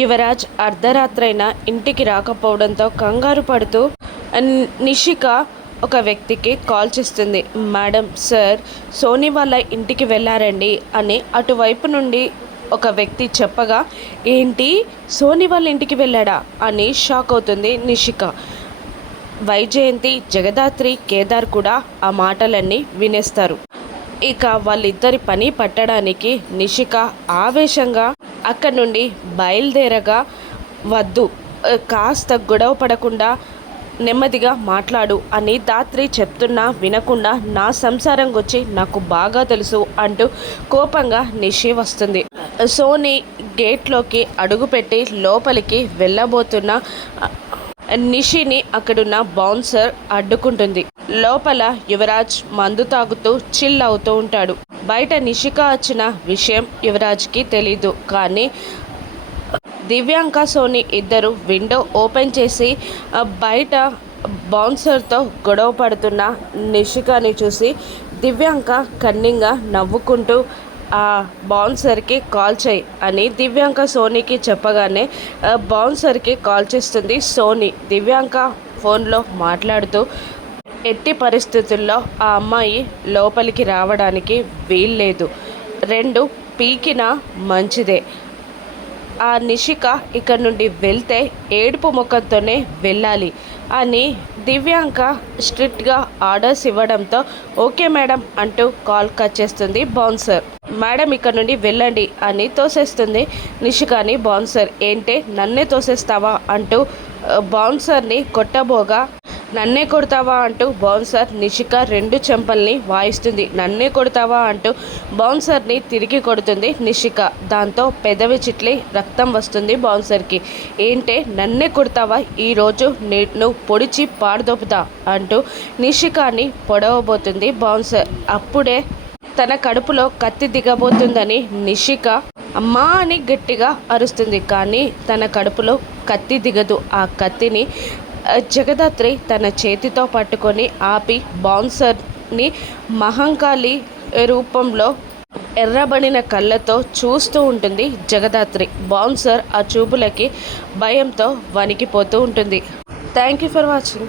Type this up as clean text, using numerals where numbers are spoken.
యువరాజ్ అర్ధరాత్రైన ఇంటికి రాకపోవడంతో కంగారు పడుతూ నిషిక ఒక వ్యక్తికి కాల్ చేస్తుంది. మేడం సార్ సోనీ వాళ్ళ ఇంటికి వెళ్ళారండి అని అటువైపు నుండి ఒక వ్యక్తి చెప్పగా, ఏంటి సోనీ వాళ్ళ ఇంటికి వెళ్ళాడా అని షాక్ అవుతుంది నిషిక. వైజయంతి, జగదాత్రి, కేదార్ కూడా ఆ మాటలన్నీ వినేస్తారు. ఇక వాళ్ళిద్దరి పని పట్టడానికి నిషిక ఆవేశంగా అక్కడి నుండి బయలుదేరగా, వద్దు కాస్త గొడవ పడకుండా నెమ్మదిగా మాట్లాడు అని దాత్రి చెప్తున్నా వినకుండా నా సంసారం గురించి నాకు బాగా తెలుసు అంటూ కోపంగా నిషి వస్తుంది. సోనీ గేట్లోకి అడుగుపెట్టి లోపలికి వెళ్ళబోతున్న నిషిని అక్కడున్న బౌన్సర్ అడ్డుకుంటుంది. లోపల యువరాజ్ మందు తాగుతూ చిల్ అవుతూ ఉంటాడు. బయట నిషిక వచ్చిన విషయం యువరాజ్కి తెలీదు. కానీ దివ్యాంక, సోనీ ఇద్దరు విండో ఓపెన్ చేసి బయట బౌన్సర్తో గొడవ పడుతున్న నిషికని చూసి దివ్యాంక కన్నింగా నవ్వుకుంటూ ఆ బౌన్సర్కి కాల్ చేయి అని దివ్యాంక సోనీకి చెప్పగానే బౌన్సర్కి కాల్ చేస్తుంది సోనీ. దివ్యాంక ఫోన్లో మాట్లాడుతూ ఎట్టి పరిస్థితుల్లో ఆ అమ్మాయి లోపలికి రావడానికి వీల్లేదు, 2 పీకినా మంచిదే, ఆ నిషిక ఇక్కడ నుండి వెళ్తే ఏడుపు ముఖంతోనే వెళ్ళాలి అని దివ్యాంక స్ట్రిక్ట్గా ఆర్డర్స్ ఇవ్వడంతో ఓకే మేడం అంటూ కాల్ కట్ చేస్తుంది బౌన్సర్. మేడం ఇక్కడ నుండి వెళ్ళండి అని తోసేస్తుంది నిషికాని బౌన్సర్. ఏంటే నన్నే తోసేస్తావా అంటూ బౌన్సర్ని కొట్టబోగా, నన్నే కొడతావా అంటూ బౌన్సర్ నిషిక 2 చెంపల్ని వాయిస్తుంది. నన్నే కొడతావా అంటూ బౌన్సర్ని తిరిగి కొడుతుంది నిషిక. దాంతో పెదవి చిట్లి రక్తం వస్తుంది బౌన్సర్కి. ఏంటే నన్నే కొడతావా, ఈరోజు నేను పొడిచి పాడుదోపుతా అంటూ నిషికాని పొడవబోతుంది బౌన్సర్. అప్పుడే తన కడుపులో కత్తి దిగబోతుందని నిషిక అమ్మా అని గట్టిగా అరుస్తుంది. కానీ తన కడుపులో కత్తి దిగదు. ఆ కత్తిని జగదాత్రి తన చేతితో పట్టుకొని ఆపి బౌన్సర్ని మహంకాళి రూపంలో ఎర్రబడిన కళ్ళతో చూస్తూ ఉంటుంది జగదాత్రి. బౌన్సర్ ఆ చూపులకి భయంతో వణికిపోతూ ఉంటుంది. Thank you for watching.